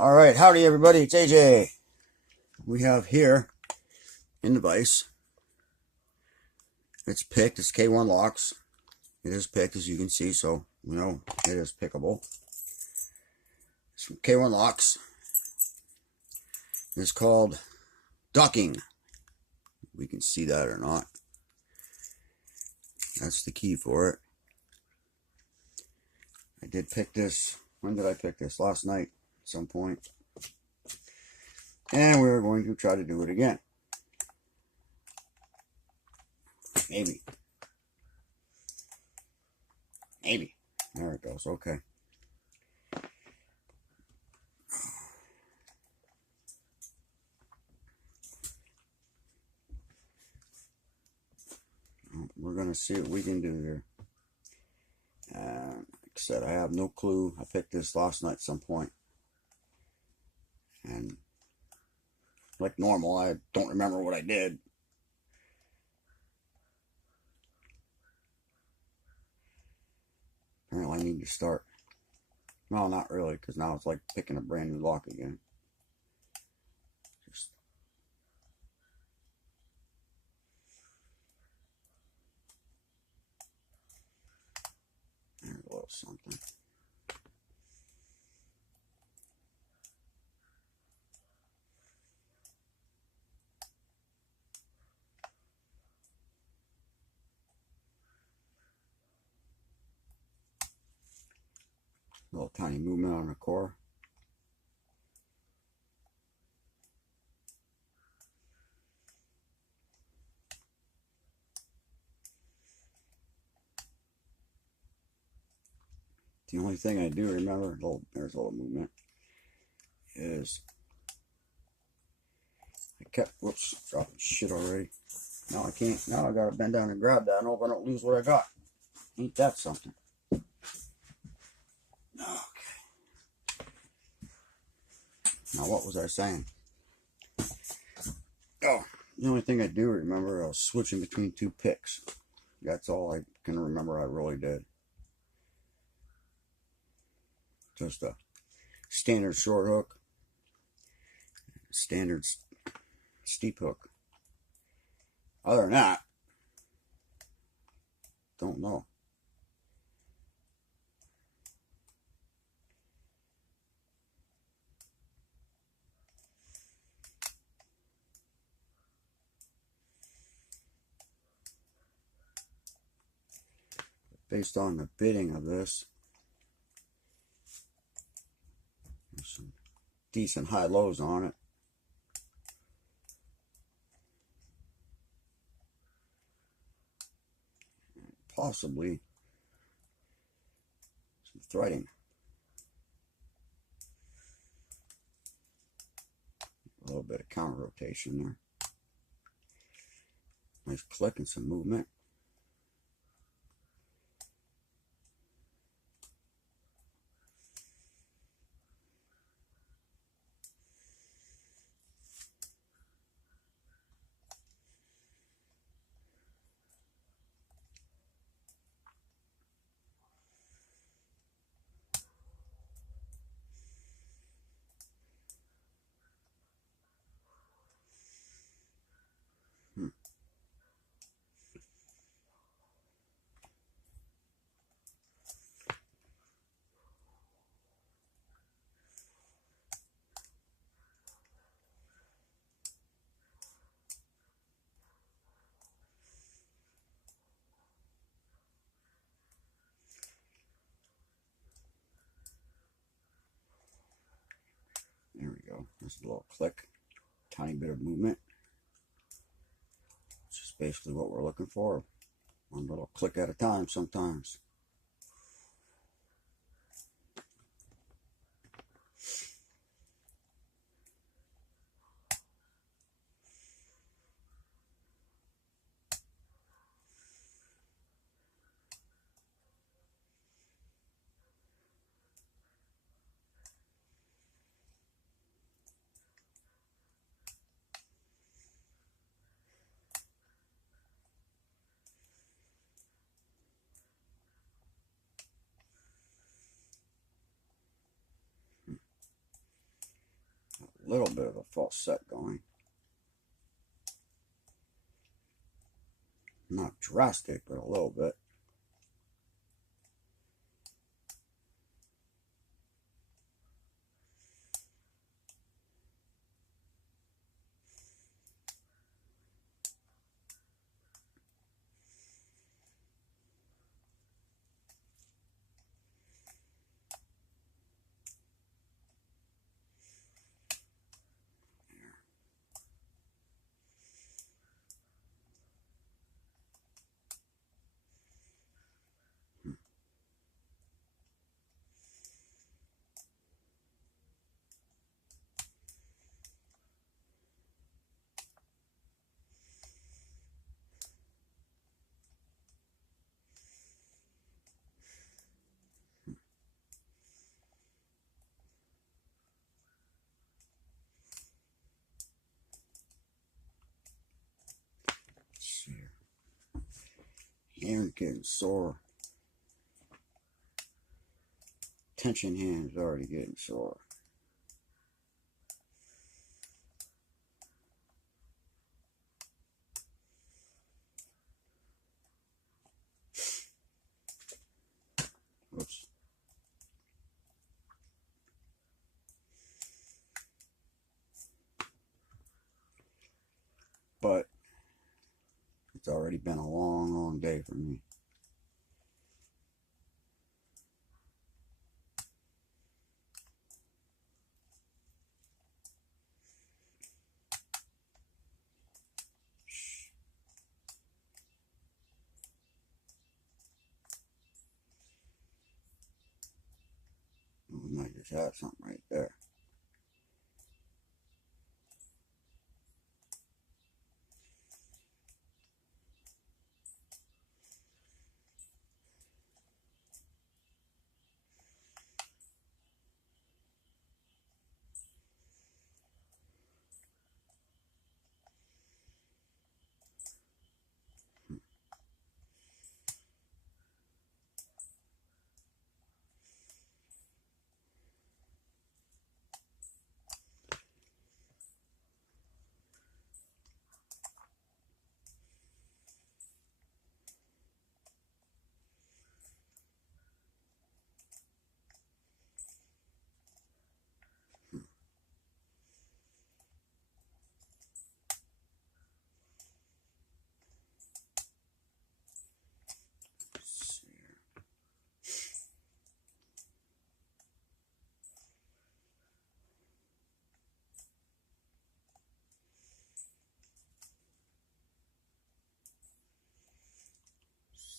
All right, howdy everybody, it's AJ. We have here in the vise, it's picked, it's K1 locks. It is picked as you can see, so you know it is pickable. It's from K1 locks. It's called ducking. We can see that or not. That's the key for it. I did pick this. When did I pick this? Last night at some point. And we're going to try to do it again. Maybe. Maybe. There it goes. Okay. We're going to see what we can do here. Like I said, I have no clue. I picked this last night at some point. And like normal, I don't remember what I did. Apparently I need to start. Well, not really, because now it's like picking a brand new lock again. Just there's a little something. Little tiny movement on the core. The only thing I do remember, there's a little movement, is I kept, whoops, dropping shit already. Now I can't, now I gotta bend down and grab that and hope I don't lose what I got. Ain't that something? Okay. Now what was I saying? Oh, the only thing I do remember, I was switching between two picks. That's all I can remember I really did. Just a standard short hook, standard steep hook. Other than that, don't know. Based on the bidding of this, there's some decent high lows on it. Possibly some threading. A little bit of counter rotation there. Nice click and some movement. There we go. Just a little click, tiny bit of movement. It's just basically what we're looking for. One little click at a time sometimes. little bit of a false set going. Not drastic, but a little bit. Hand getting sore. Tension hand is already getting sore. Oops. But it's already been a long, long day for me. We might just have something right there.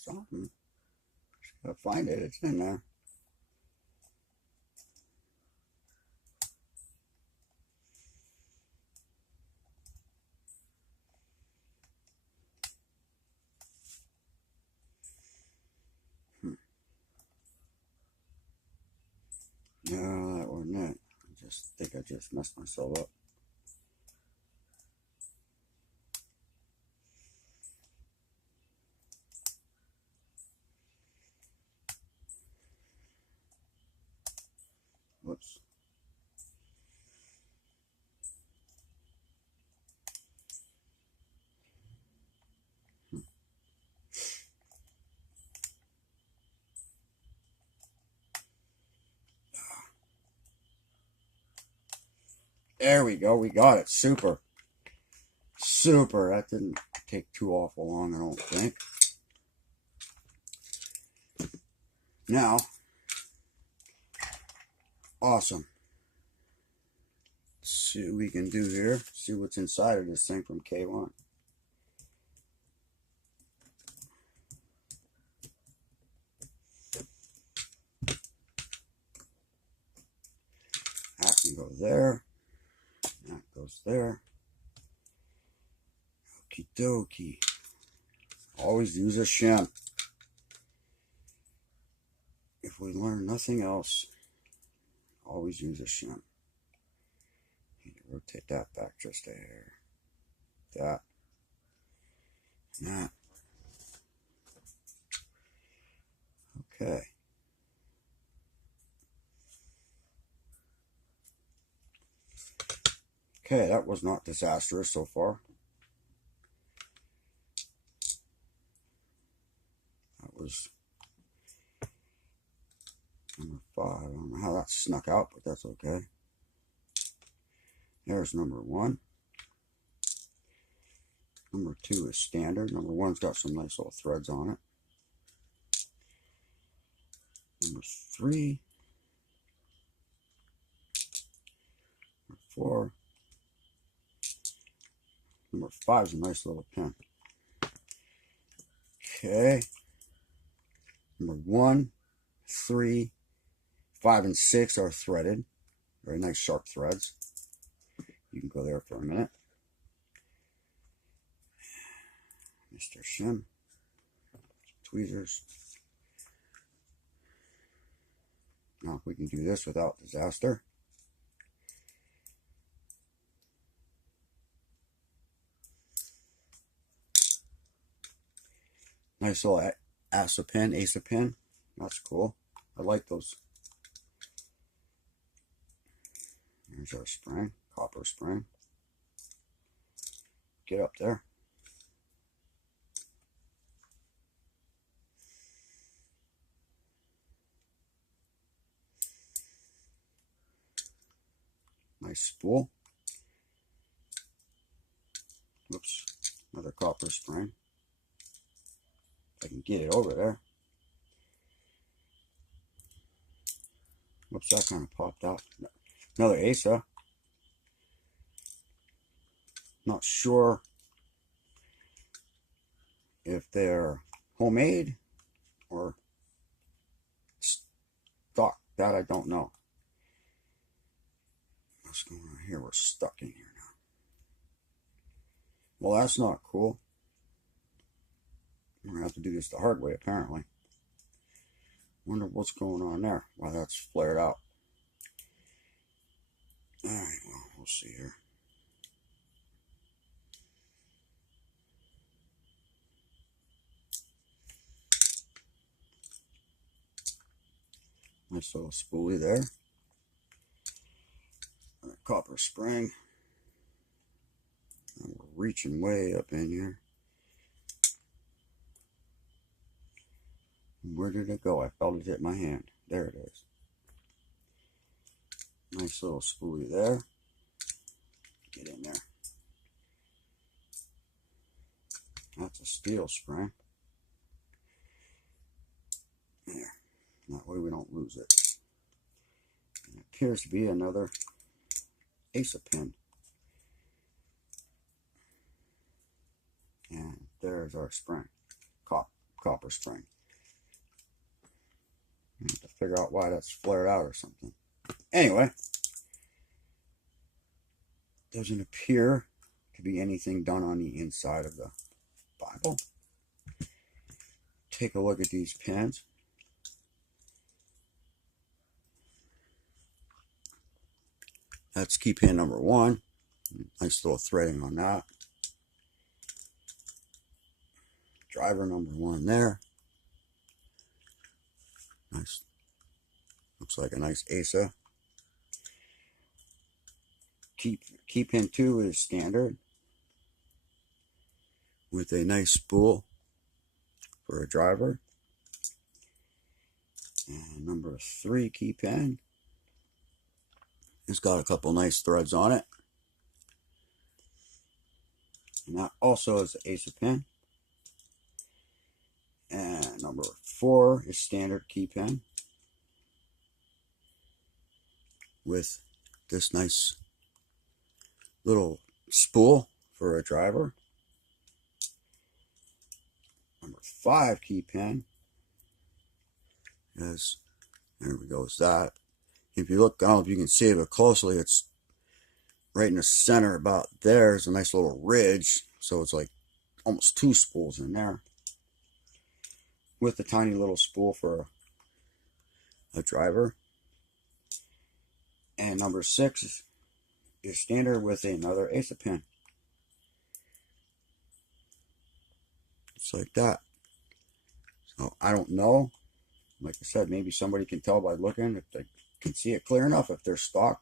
Something. Just gotta find it. It's in there. No, that wasn't it. I just think I just messed myself up. Whoops. There we go. We got it. Super. Super. That didn't take too awful long, I don't think. Now, awesome. Let's see what we can do here. See what's inside of this thing from K1. That can go there. That goes there. Okie dokie. Always use a shim. If we learn nothing else, always use a shim. Rotate that back just a hair. That. And that. Okay. Okay, that was not disastrous so far. That was number 5. I don't know how that snuck out, but that's okay. There's number 1. Number 2 is standard. Number 1's got some nice little threads on it. Number 3. Number 4. Number 5 is a nice little pin. Okay. Number 1, 3, 5, and 6 are threaded. Very nice sharp threads. You can go there for a minute. Mr. Shim. Tweezers. Now if we can do this without disaster. Nice little ace of pin. That's cool. I like those. There's our spring, copper spring. Get up there. Nice spool. Oops, another copper spring. If I can get it over there. Whoops, that kind of popped out. Another Asa. Not sure if they're homemade or stock. That I don't know. What's going on here? We're stuck in here now. Well, that's not cool. We're going to have to do this the hard way, apparently. Wonder what's going on there. Why that's flared out. Alright, well, we'll see here. Nice little spoolie there. Copper spring. And we're reaching way up in here. Where did it go? I felt it hit my hand. There it is. Nice little spoolie there. Get in there. That's a steel spring. There. That way we don't lose it. And it appears to be another Asa pin. And there's our spring. Copper spring. I have to figure out why that's flared out or something. Anyway, doesn't appear to be anything done on the inside of the Bible. Take a look at these pins. That's key pin number 1. Nice little threading on that. Driver number 1 there. Nice. Looks like a nice Asa. Key pin 2 is standard with a nice spool for a driver. And number 3 key pin. It's got a couple nice threads on it. And that also is the Asa pin. And number 4 is standard key pin with this nice little spool for a driver. Number 5 key pin is, there we go, is that. If you look, I don't know if you can see it, but closely, it's right in the center about there is a nice little ridge. So it's like almost 2 spools in there. With a tiny little spool for a driver. And number 6 is standard with another Asa pin. Just like that. So I don't know. Like I said, maybe somebody can tell by looking if they can see it clear enough if they're stock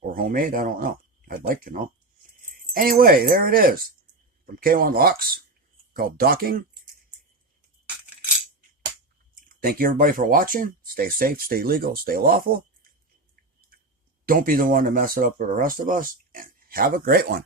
or homemade. I don't know. I'd like to know. Anyway, there it is. From K1 Locks, called Docking. Thank you everybody for watching. Stay safe, stay legal, stay lawful. Don't be the one to mess it up for the rest of us. And have a great one.